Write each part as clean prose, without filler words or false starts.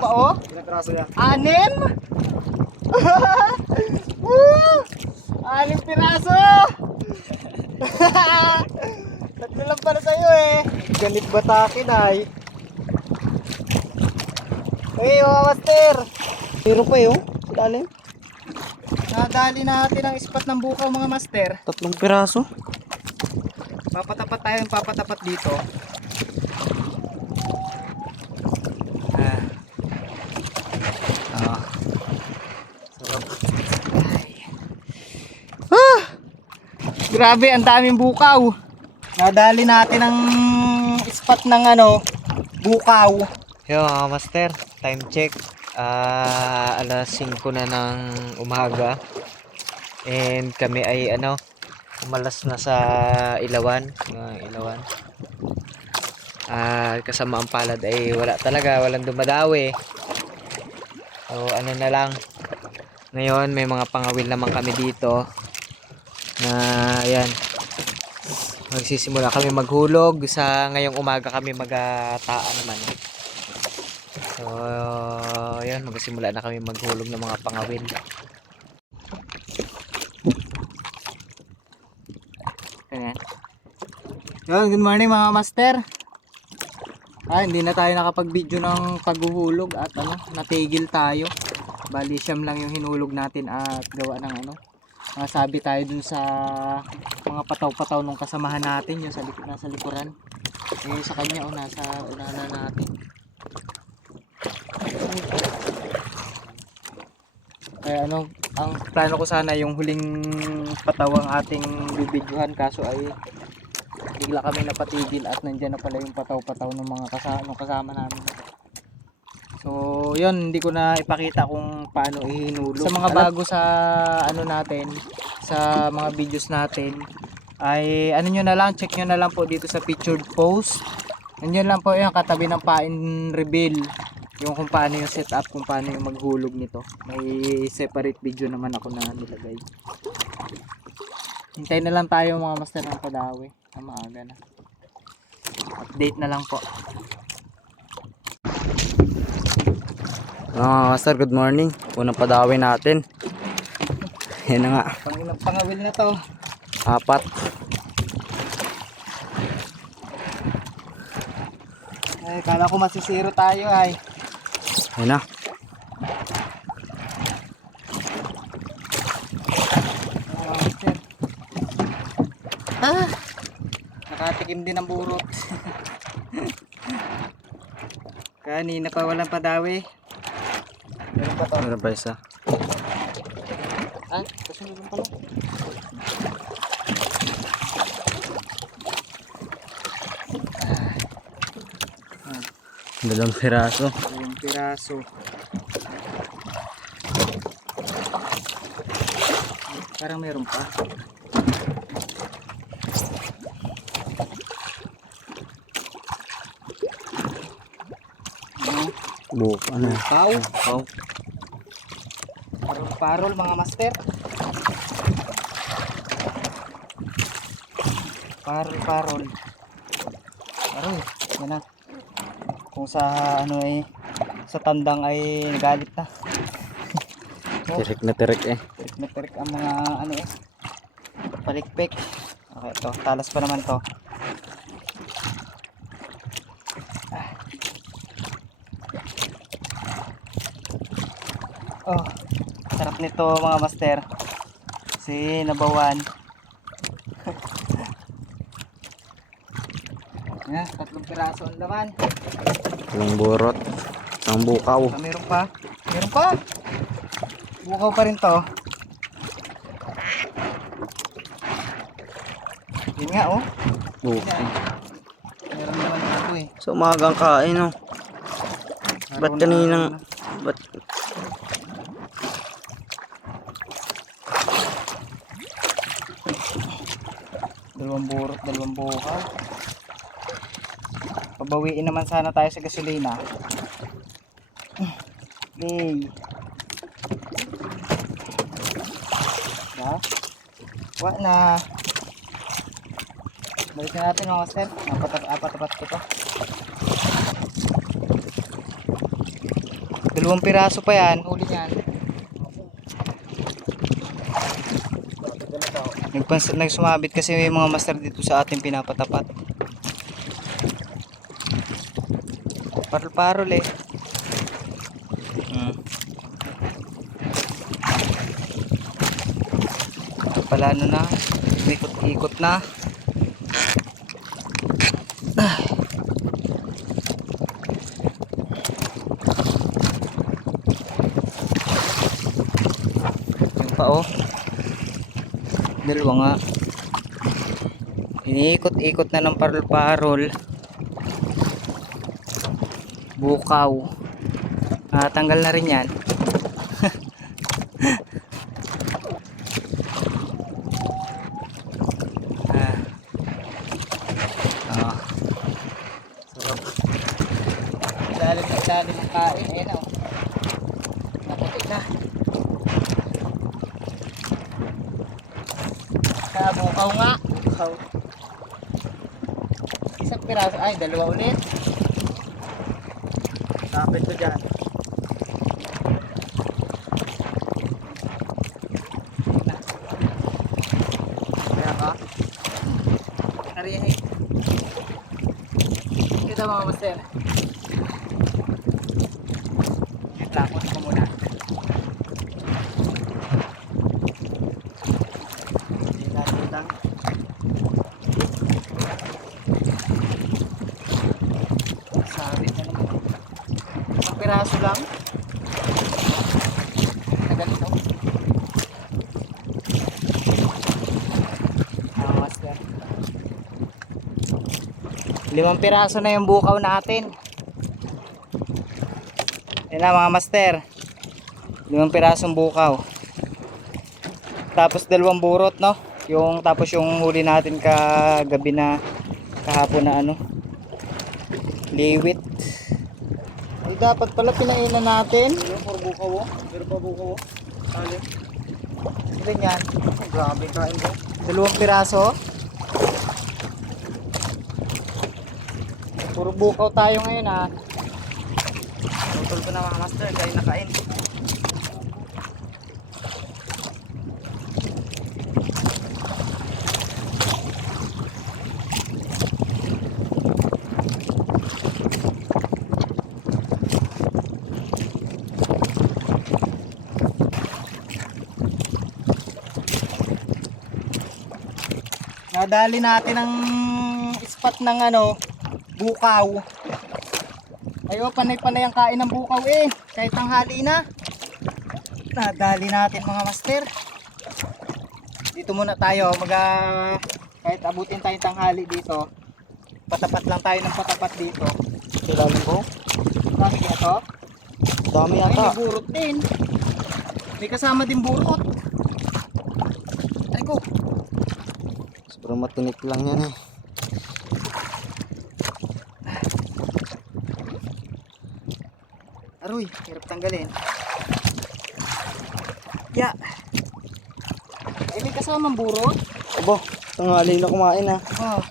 pa oh. Ilang piraso yan? 6. Woo! 6 piraso. Tatlo lang para sa'yo eh. Ganit batakin ay. Hey mga master. Meron pa yun. Dali. Nadali natin ang spot ng bukaw mga master. 3 piraso. Papatapat tayo yung papatapat dito. Sarap. Grabe, ang daming bukaw. Nadali natin ang spot ng bukaw. Yo mga master, time check. Alas 5 na ng umaga. And kami ay umalas na sa Ilawan. Ilawan. Kasama ang palad ay wala talaga, walang dumadawi. So na lang. Ngayon may mga pangawil naman kami dito. Na ayan. Magsisimula kami maghulog. Sa ngayong umaga kami magtaan naman. So ayan, magsimula na kami maghulog ng mga pangawil. Ayan. Yun, good morning mga master. Hindi na tayo nakapag-video ng paghuhulog at natigil tayo. Bali siyam lang yung hinulog natin at gawa ng nasabi tayo dun sa mga pataw-pataw nung kasamahan natin, yung nasa likuran. Sa kanya nasa unahan natin. Kaya ang plano ko sana yung huling patawang ating bibidyohan, kaso ay bigla kami napatigil at nandiyan na pala yung pataw-pataw ng mga kasama namin. So yun, hindi ko na ipakita kung paano ihinulog. Sa mga bago sa natin, sa mga videos natin, ay nyo na lang, check nyo na lang po dito sa featured post. Nandiyan lang po yung katabi ng pain reveal, yung kung paano yung setup, kung paano yung maghulog nito. May separate video naman ako na nilagay. Hintayin na lang tayo mga master ng Padawi. Maaga na. Update na lang po. Master, good morning. Unang Padawi natin. Yan na nga. Pangilang pangawil na to. 4. Ay, kala ko masisiro tayo ay. Yan na. Nakatikim din ang burot. Kanina pa walang Padawi. Meron pa to. Meron pa isa. Kasunod lang pala. Dalawang piraso. 2 piraso. Parang meron pa. Bukaw. Parol mga master. Parol. Yan na. Kung sa sa tandang ay nagalit na. Tirik na tirik eh. Tirik ang mga palikpik. Okay, to talas pa naman to. Sarap nito mga master. Si nabawan. Yan, 3 piraso ang laman. Yung burot. Ang bukaw. Meron pa. Bukaw pa rin to. Yun nga Bukaw. Meron naman ito eh. So umagang kain Ba't kaninang Dalawang burot, 2 bukaw. Pabawiin naman sana tayo sa gasolina. Okay. Wala na. Balikan natin mga master. Apat ko to. 2 piraso pa yan. Huli yan. Nagsumabit kasi may mga master dito sa ating pinapatapat. Parol-parol eh. Pala ano na, ikot-ikot na. Yung pa oh. Dalawa nga. Iniikot-ikot na ng parol-parol. Bukaw. Tanggal na rin yan. Ilalim ng kain. Ayan o. Naputi na. Bukaw nga. Bukaw. Isang piraso. Ay, 2 ulit. Lapit ko dyan. Kaya ka? Kariyahin. Kita mga master. Tapos ko muna. Hindi natin lang. Sabit na naman. Isang piraso lang. Nagalito. Master. 5 piraso na yung bukaw natin. Yan na mga master. 5 pirasong bukaw. Tapos 2 burot no. Tapos yung huli natin kagabi na kahapon na ano. Liwit. Ay dapat pala pinainan natin. Pero bukaw oh. Pero pa bukaw oh. Tali. Ganyan. Grabe kain ko. 2 piraso. Puro bukaw tayo ngayon ha. Tutol ko na mga master, dahil nakain. Nadali natin ang spot ng ano, bukaw. Ayo, panay-panay ang kain ng bukaw eh. Kahit tanghali na. Nadali natin mga master. Dito muna tayo. Kahit abutin tayo tanghali dito. Patapat lang tayo ng patapat dito. Ilalim ko. Dami ito. Dami yata. Ay, may burot din. May kasama din burot. Ay ko. Sobrang matinik lang yan eh. Aroy, hirap tanggalin. Ya. Ay, may kasamang burot. Abo, tanghali na kumain ha. Oh.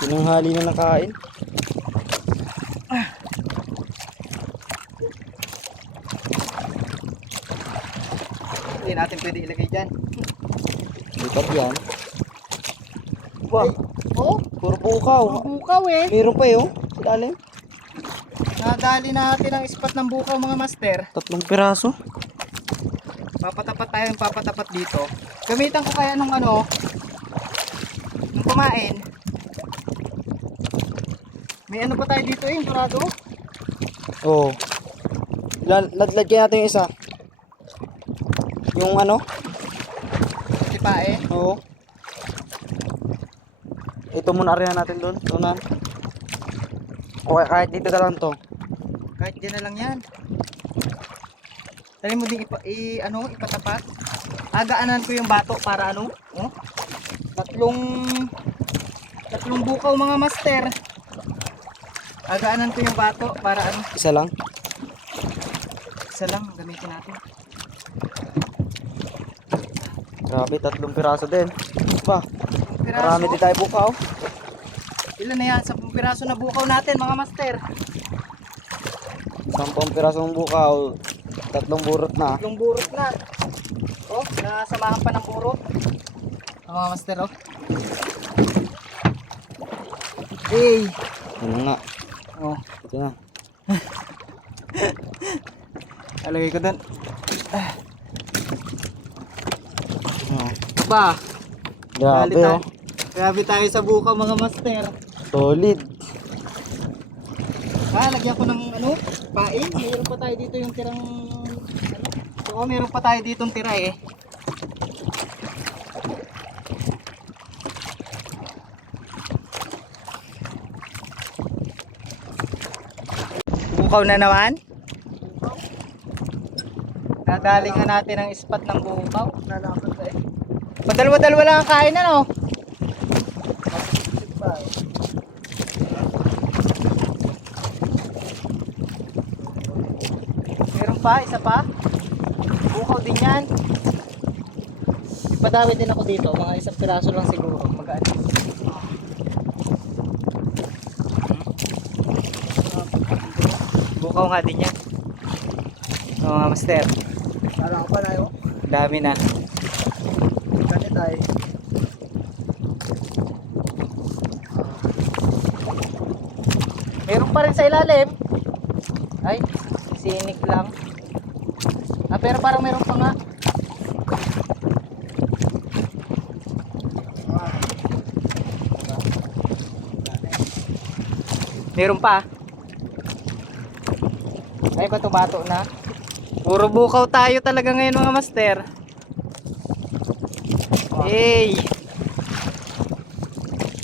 Tinanghali na nakain. Hindi natin pwede ilagay dyan. Lipat yan. Wah, Oh, puro bukaw. bukaw eh. Meron pa yun. Ilalim. Nadali natin ang spot ng bukaw mga master. 3 piraso. Papatapat tayo yung papatapat dito. Gamitan ko kaya nung ano, nung kumain. May ano pa tayo dito eh, turado. Oo. Ladlagyan natin yung isa. Yung ano? Tipae. Oo. Ito muna arihan natin doon. Tunan. Okay, kahit dito na lang to. Kahit dyan na lang yan. Dali mo din ipatapat. Agaanan ko yung bato para ano? Oh? Tatlong bukaw mga master. Agaanan ko yung bato para ano? Isa lang. Isa lang gamitin natin. Grabe, 3 piraso din. Pa, Piraso. marami din tayo bukaw. Ilan na yan? 10 piraso na bukaw natin mga master. 10 pirasong bukaw, 3 burot na. Yung burot na. Oh, nasamahan pa ng burot. Ang mga master, oh. Hey! Ano nga, Oh, ito na. alagay ko doon. Ano, Pa, grabe dali oh. grabe tayo sa bukaw mga master. Solid. Lagyan ko ng ano, pain. Meron pa tayo dito yung tirang ano. Oo, meron pa tayo dito yung tira eh. Bukaw na naman. Nadalingan natin ang spot ng bukaw. Madal-madal wala kang kain ano. Meron pa, isa pa. Bukaw din yan. Ipadawit din ako dito, mga isang piraso lang siguro. Magaan. Bukaw nga din yan. Oo mga master. Kala ko pa na yun. Dami na. Ganit ay. Meron pa rin sa ilalim. Ay, sinik lang. Pero parang meron pa nga. Meron pa. Ay, bato-bato na. Puro bukaw tayo talaga ngayon mga master. Hey!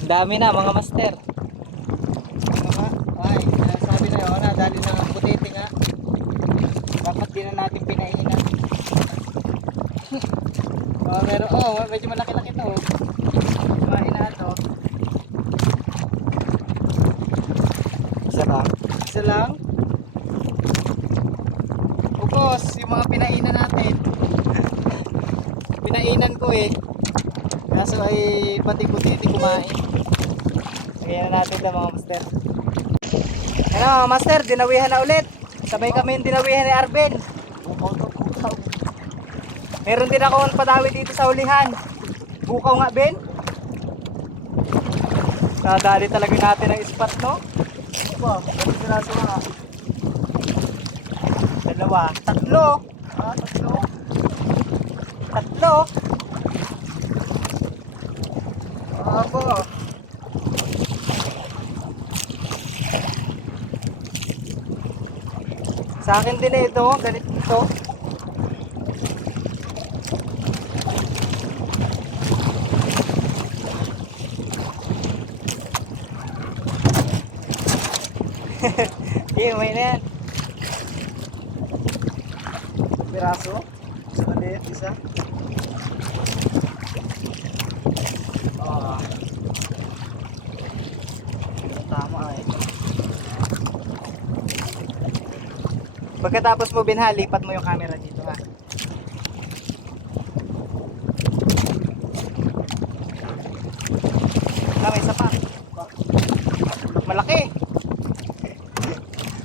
Dami na mga master. Ay, sabi na yun, dali na ang butete nga. Dapat din na natin pinainan. Meron, medyo malaki-laki to. Kumain na to. Isa lang. Isa lang. Upos, yung mga pinainan natin. Pinainan ko eh. Kaso ay pati butete kumain. Lagyan na natin ito mga master. Ano mga master, dinawihan na ulit. Sabay kami yung dinawihan ni Arben. Meron din ako ang padawi dito sa ulihan. Bukaw nga Ben. Nadali talaga natin ang spot no. Aba, ganit piraso nga. Dalawa, tatlo. Tatlo. Tatlo. Aba. Sa akin din ito, ganito ito. Okay, may na yan. Piraso. Isa maliit, isa. Ah. Tama ay. Pagkatapos mo binha, lipat mo yung camera dito ha. May isa pa. Malaki.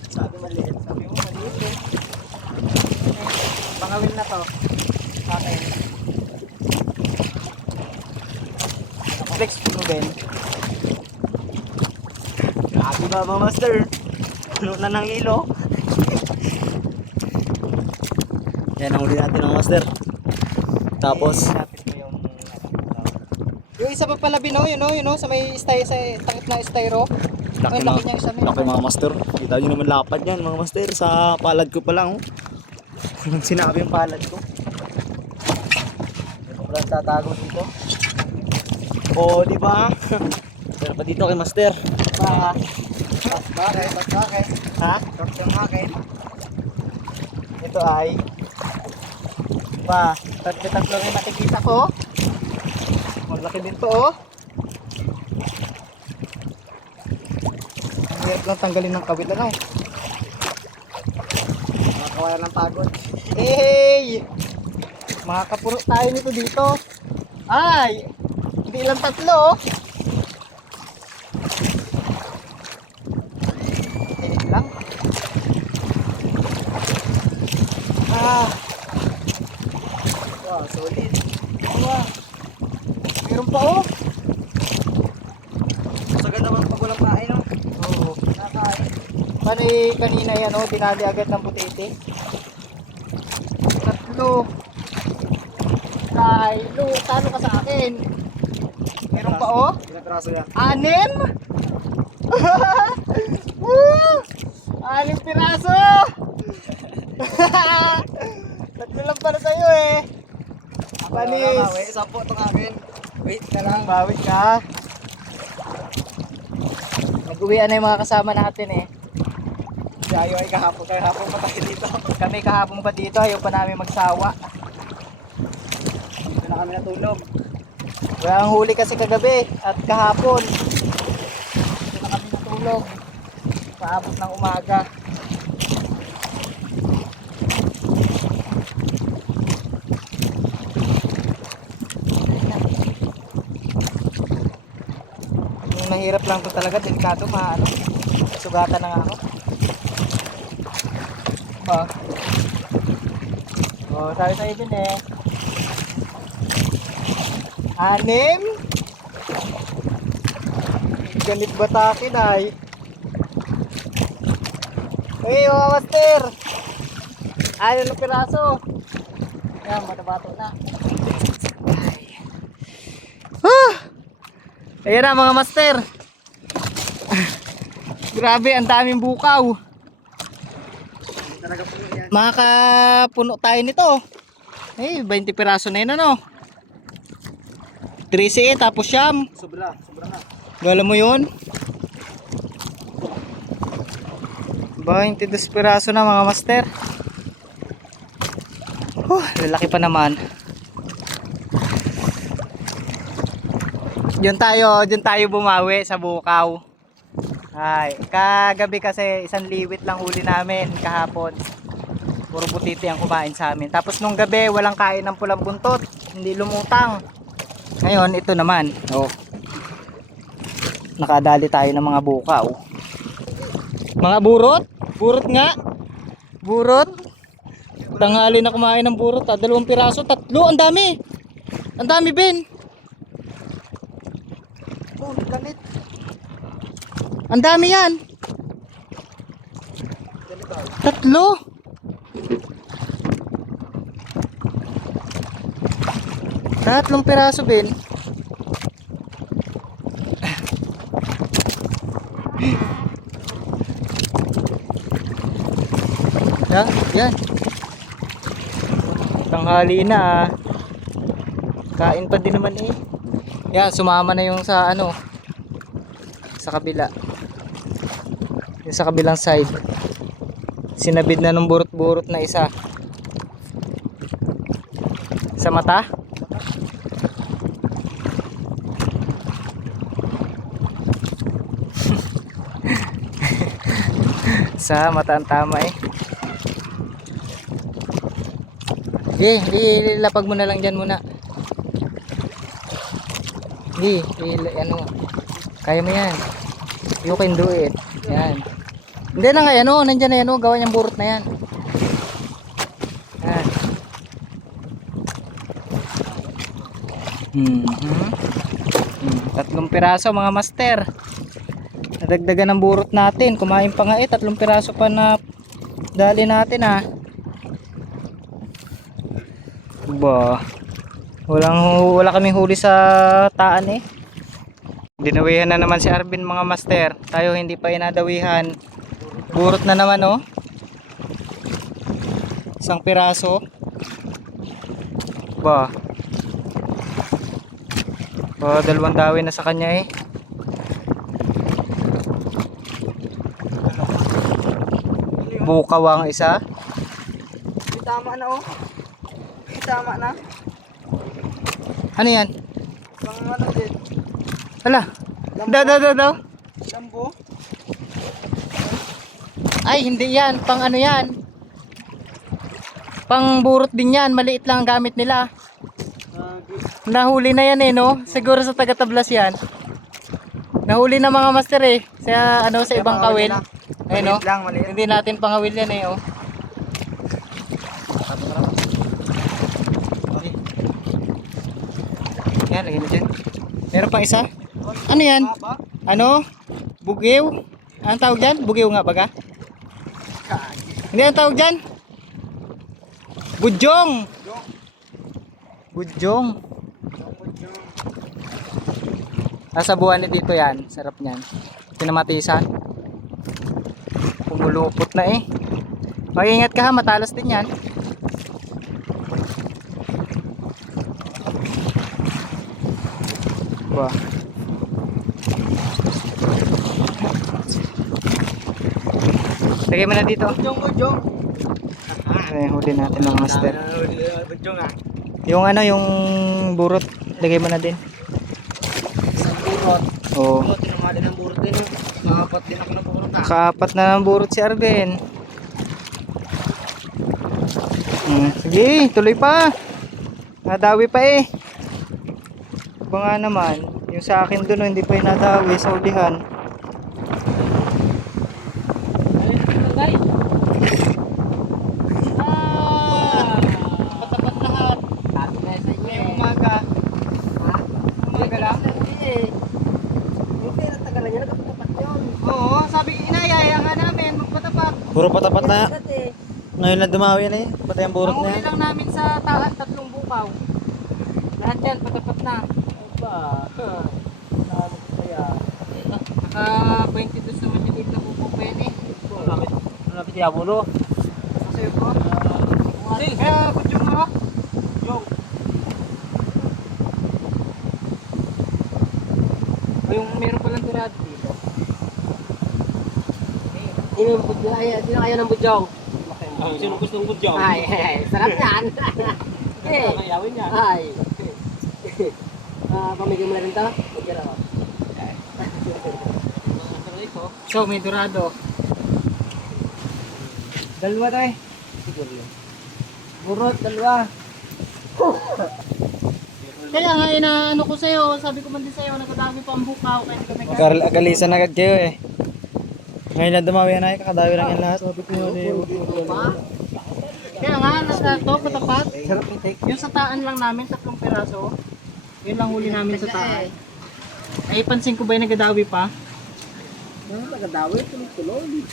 Sabi maliit. Sabi mo maliit eh. Pangawin na to. Sa akin. Flex mo Ben. Grabe ba mga master? Puno na ng ilo. Yan ang huli natin mga master. Tapos, Lapit mo yung isa pa pala Bino, yun o, sa may stay, sa takip na styro. Ay, laki niya isa na laki mga master. Kita nyo naman lapad yan mga master. Sa palad ko pa lang. Nung sinabi yung palad ko. Ito pala tatago dito. Oo, di ba? Pero pa dito kay master. Bakit? Ha? Yung akin. Ito ay tatlo rin nakikita ko. Malaki din to oh. Ang hirap lang tanggalin ng kawit ano. Nakakawala ng pagod. Hey! Makakapuro tayo nito dito. Ay! Hindi lang tatlo oh. Init lang. Paano kanina yan oh, tinali agad ng putiti. 3. Kylo, talo ka sa akin. Meron pa oh? Ilang piraso yan? 6. Woo! 6 piraso. 3 lang para sa'yo eh. Panis. 10 itong akin. Wait na lang. Bawit ka. Nag-uwian na yung mga kasama natin eh. Si Ayo ay kahapon pa tayo dito. Kami kahapon pa dito, ayaw pa namin magsawa. Dito na kami natulog. Wala ang huli kasi kagabi at kahapon. Dito na kami natulog. Paabot ng umaga. Yung mahirap lang to talaga, delikado, maano. Sugatan na nga ako. Ba? Oh, sabi sa ibin eh. 6. Ganit batakin ay. Hey mga master. Ayaw ng piraso. Yan, matabato na. Ayan na mga master. Grabe, ang daming bukaw. Talaga puno yan. Makapuno tayo nito. Eh, 20 piraso na yun ano. 13 tapos siyam. Sobra na. Gala mo yun? 22 piraso na mga master. Lalaki pa naman. Diyan tayo bumawi sa bukaw. Ay, kagabi kasi isang liwit lang huli namin kahapon. Puro butiti ang kumain sa amin. Tapos nung gabi walang kain ng pulang buntot, hindi lumutang. Ngayon ito naman. Oh. Nakadali tayo ng mga bukaw. Mga burot? Burot nga. Burot. Tanghali na kumain ng burot. 2 piraso, 3. Ang dami. Ang dami, Ben. Oh, ganit. Ang dami yan. 3. Tatlong piraso, Ben. Yan. Tanghali na. Kain pa din naman eh. Yan, sumama na yung sa ano. Sa kabila. Yung sa kabilang side. Sinabid na ng burot-burot na isa. Sa mata. Sa mata ang tama eh. Ilapag mo na lang dyan muna. Ano. Kaya mo yan. You can do it. Yan. Hindi na nga ano, nandyan na yan, gawa niyang burot na yan. Yan. 3 piraso mga master. Nadagdagan ng burot natin. Kumain pa nga 3 piraso pa na dali natin ah. Ba. Wala kaming huli sa taan eh. Dinawihan na naman si Arvin mga master. Tayo hindi pa inadawihan. Burot na naman oh. 1 piraso. Ba. 2 dawi na sa kanya eh. Bukaw ang isa. Tama na oh. Tama na. Ano yan? Pang ano din. Hala. Daw. Lambo. Ay, hindi yan. Pang ano yan? Pang burot din yan. Maliit lang ang gamit nila. Nahuli na yan eh, no? Siguro sa taga-tablas yan. Nahuli na mga master eh. Sa ano, sa ibang kawil. Ayun, no? Maliit. Hindi natin pangawil yan eh, oh. Yan, lagyan na dyan. Meron pang isa. Ano yan? Ano? Bugiw? Anong tawag yan? Bugiw nga baga? Hindi ang tawag dyan? Budyong! Budyong. Nasa buwan ni dito yan. Sarap niyan. Pinamatisan. Pumulupot na eh. Mag-ingat ka ha, matalas din yan. Wah. Lagay mo na dito. Budyong. Ay, huli natin ng master. Budyong ah. Yung ano, yung burot, lagay mo na din. Isang burot. Oo. Oo, tinamali ng burot din. Nakapat din ako ng burot ah. Kaapat na ng burot si Arben. Sige, tuloy pa. Nadawi pa eh. Iba nga naman. Yung sa akin dun, hindi pa yung nadawi sa ulihan. Patapat lahat. Ngayong umaga. Umaga lang? Oo, sabi inayaya nga namin, magpatapat. Puro patapat na. Ngayon na dumawi na eh. Patay ang burot Ang na uli yan. lang namin sa taan, 3 bukaw. Lahat yan, patapat na. Naka 22 naman yung ito bukaw pa yan eh. Malapit yung abulo. Kasi po. Kaya, kudyong mo. Yung meron palang turado dito. Sino kaya ng budyong? Sino gusto ng budyong? Ay, sarap yan. Eh, Kayawin niya. ay. Pamigay mo na rin to? Bigyan ako. So, may dorado. Dalawa tayo. Burot, dalawa. Kaya nga, inaano ko sa'yo, sabi ko man din sa'yo, nakadami pa ang bukaw, kaya hindi kami Agalisan agad kayo eh. Ngayon na dumawi na eh. Kakadawi lang yan lahat. Sabi ko yun eh. Kaya nga, nasa to, patapat. Yung sa taan lang namin, 3 peraso. Yun lang huli namin sa taan. Ay, pansin ko ba yung nagadawi pa? Nagadawi, tuloy-tuloy.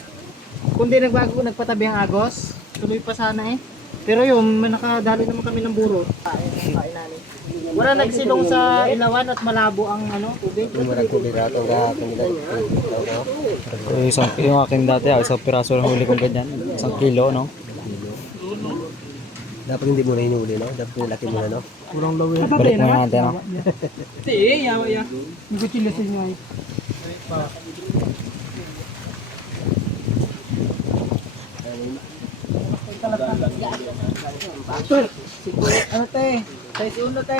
Kung di nagpatabi ang agos, tuloy pa sana eh. Pero yun, nakadali naman kami ng buro. Wala nagsilong sa ilawan at malabo ang tubig. Yung akin dati, isang piraso lang huli kong ganyan. 1 kilo, no? Dapat hindi mo na hinuli, no? Dapat nilaki mo na, no? Balik mo na natin, no? Ano te? Size 1 te.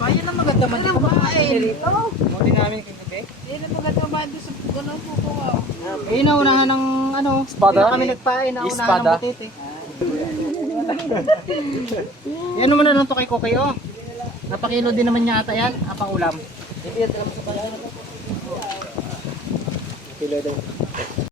Paano na maganda man dito makain? Muti namin kagabi. Yan ang maganda man doon sa ganun po ko. Eh, naunahan ng Espada? hindi kami nagpain, naunahan Espada? ng butete. Yan naman na lang to kay Kokay, oh. Napakilo din naman niya ata yan, apang ulam. Kilo daw.